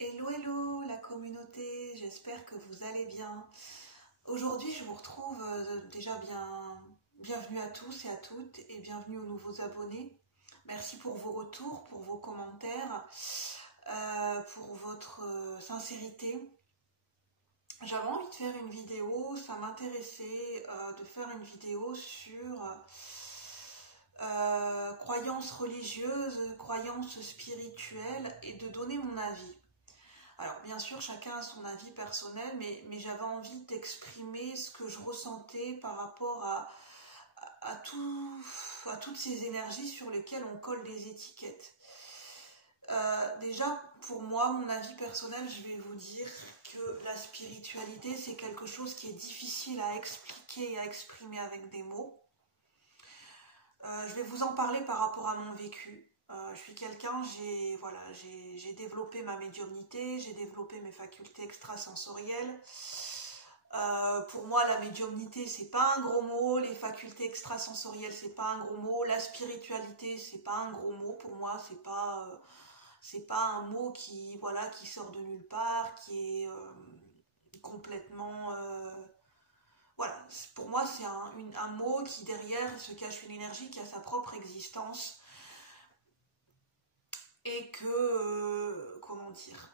Hello hello la communauté, j'espère que vous allez bien. Aujourd'hui je vous retrouve bienvenue à tous et à toutes et bienvenue aux nouveaux abonnés. Merci pour vos retours, pour vos commentaires, pour votre sincérité. J'avais envie de faire une vidéo, ça m'intéressait de faire une vidéo sur croyances religieuses, croyances spirituelles et de donner mon avis. Alors bien sûr chacun a son avis personnel, mais j'avais envie d'exprimer ce que je ressentais par rapport à toutes ces énergies sur lesquelles on colle des étiquettes. Déjà pour moi, mon avis personnel, je vais vous dire que la spiritualité c'est quelque chose qui est difficile à expliquer et à exprimer avec des mots. Je vais vous en parler par rapport à mon vécu. Je suis quelqu'un, j'ai développé ma médiumnité, j'ai développé mes facultés extrasensorielles. Pour moi, la médiumnité, c'est pas un gros mot, les facultés extrasensorielles, c'est pas un gros mot, la spiritualité, c'est pas un gros mot. Pour moi, c'est pas un mot qui sort de nulle part, qui est complètement... Voilà, pour moi, c'est un mot qui derrière se cache une énergie qui a sa propre existence. Et que, comment dire,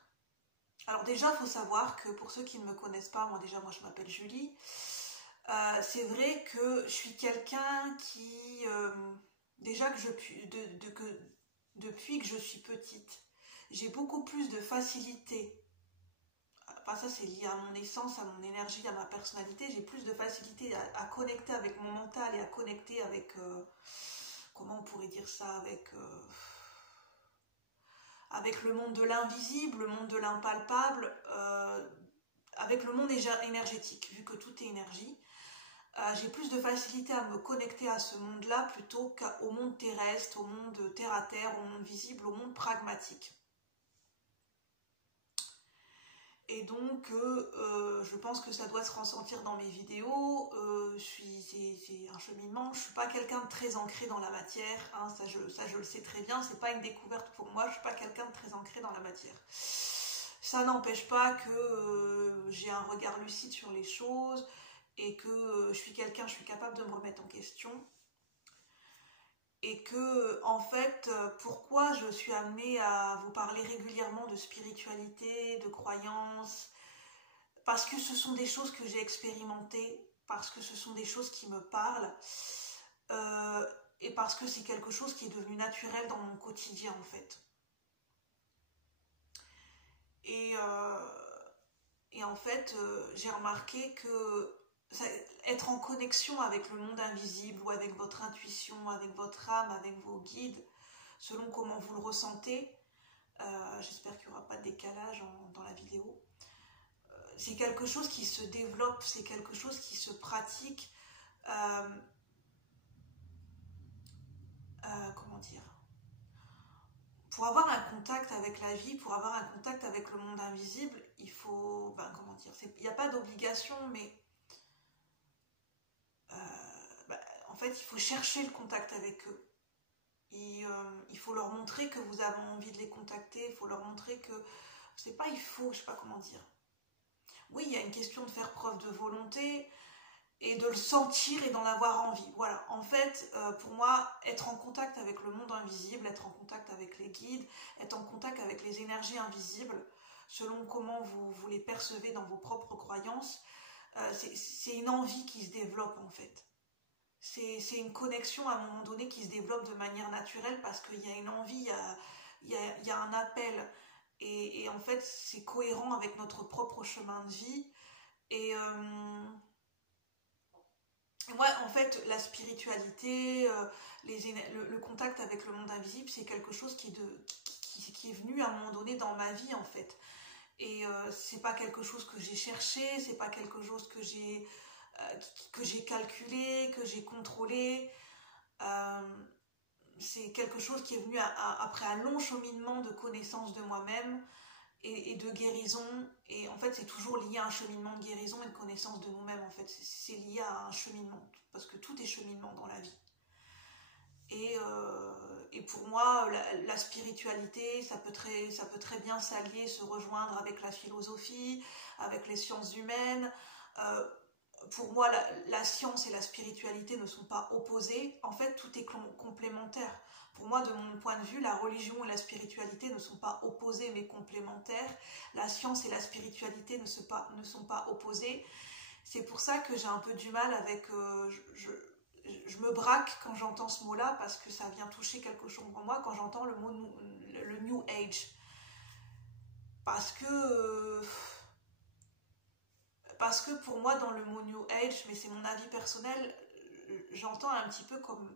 alors déjà il faut savoir que pour ceux qui ne me connaissent pas, moi je m'appelle Julie, c'est vrai que je suis quelqu'un qui, depuis que je suis petite, j'ai beaucoup plus de facilité, enfin ça c'est lié à mon essence, à mon énergie, à ma personnalité, j'ai plus de facilité à connecter avec mon mental et à connecter avec, comment on pourrait dire ça, avec le monde de l'invisible, le monde de l'impalpable, avec le monde énergétique, vu que tout est énergie. J'ai plus de facilité à me connecter à ce monde-là plutôt qu'au monde terrestre, au monde terre-à-terre, au monde visible, au monde pragmatique. Et donc, je pense que ça doit se ressentir dans mes vidéos. C'est un cheminement. Je ne suis pas quelqu'un de très ancré dans la matière. Hein, ça, je le sais très bien. C'est pas une découverte pour moi. Je ne suis pas quelqu'un de très ancré dans la matière. Ça n'empêche pas que j'ai un regard lucide sur les choses et que je suis capable de me remettre en question. Et que, en fait, pourquoi je suis amenée à vous parler régulièrement de spiritualité, de croyances, parce que ce sont des choses que j'ai expérimentées, parce que ce sont des choses qui me parlent, et parce que c'est quelque chose qui est devenu naturel dans mon quotidien, en fait. Et en fait, j'ai remarqué que être en connexion avec le monde invisible ou avec votre intuition, avec votre âme, avec vos guides, selon comment vous le ressentez, j'espère qu'il n'y aura pas de décalage dans la vidéo, c'est quelque chose qui se développe, c'est quelque chose qui se pratique, comment dire, pour avoir un contact avec la vie, pour avoir un contact avec le monde invisible, il faut, comment dire, il n'y a pas d'obligation, mais en fait, il faut chercher le contact avec eux. Il faut leur montrer que vous avez envie de les contacter, il faut leur montrer que, c'est pas il faut, je sais pas comment dire. Oui, il y a une question de faire preuve de volonté et de le sentir et d'en avoir envie. Voilà, en fait, pour moi, être en contact avec le monde invisible, être en contact avec les guides, être en contact avec les énergies invisibles, selon comment vous les percevez dans vos propres croyances, c'est une envie qui se développe en fait. C'est une connexion à un moment donné qui se développe de manière naturelle parce qu'il y a une envie, il y a un appel. Et en fait, c'est cohérent avec notre propre chemin de vie. Et moi, en fait, la spiritualité, le contact avec le monde invisible, c'est quelque chose qui est venu à un moment donné dans ma vie, en fait. Et c'est pas quelque chose que j'ai cherché, c'est pas quelque chose que j'ai calculé, que j'ai contrôlé. C'est quelque chose qui est venu après un long cheminement de connaissance de moi-même et de guérison. Et en fait, c'est toujours lié à un cheminement de guérison et de connaissance de nous-mêmes. En fait, c'est lié à un cheminement, parce que tout est cheminement dans la vie. Et pour moi, la spiritualité, ça peut très bien s'allier, se rejoindre avec la philosophie, avec les sciences humaines. Pour moi, la science et la spiritualité ne sont pas opposées. En fait, tout est complémentaire. Pour moi, de mon point de vue, la religion et la spiritualité ne sont pas opposées, mais complémentaires. La science et la spiritualité ne sont pas opposées. C'est pour ça que j'ai un peu du mal avec... je me braque quand j'entends ce mot-là, parce que ça vient toucher quelque chose en moi quand j'entends le mot le New Age. Parce que pour moi, dans le mot New Age, mais c'est mon avis personnel, j'entends un petit peu comme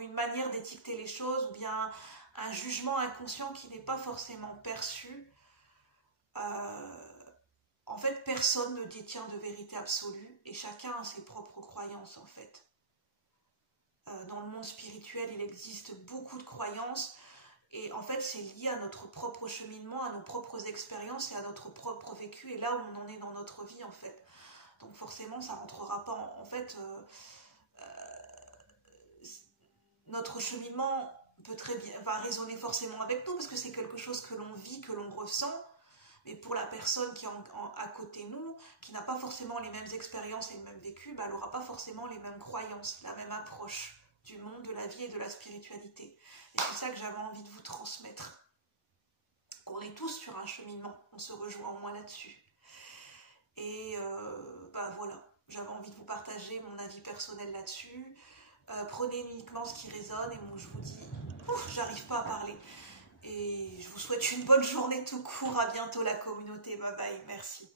une manière d'étiqueter les choses, ou bien un jugement inconscient qui n'est pas forcément perçu. En fait, personne ne détient de vérité absolue et chacun a ses propres croyances, en fait. Dans le monde spirituel, il existe beaucoup de croyances et en fait, c'est lié à notre propre cheminement, à nos propres expériences et à notre propre vécu et là où on en est dans notre vie, en fait. Donc forcément, ça ne rentrera pas en fait... notre cheminement va résonner forcément avec nous parce que c'est quelque chose que l'on vit, que l'on ressent. Mais pour la personne qui est à côté de nous, qui n'a pas forcément les mêmes expériences et le même vécu, elle n'aura pas forcément les mêmes croyances, la même approche du monde, de la vie et de la spiritualité. Et c'est ça que j'avais envie de vous transmettre. On est tous sur un cheminement, on se rejoint au moins là-dessus. Et voilà, j'avais envie de vous partager mon avis personnel là-dessus. Prenez uniquement ce qui résonne et moi je vous dis, j'arrive pas à parler. Et je vous souhaite une bonne journée tout court. À bientôt la communauté. Bye bye. Merci.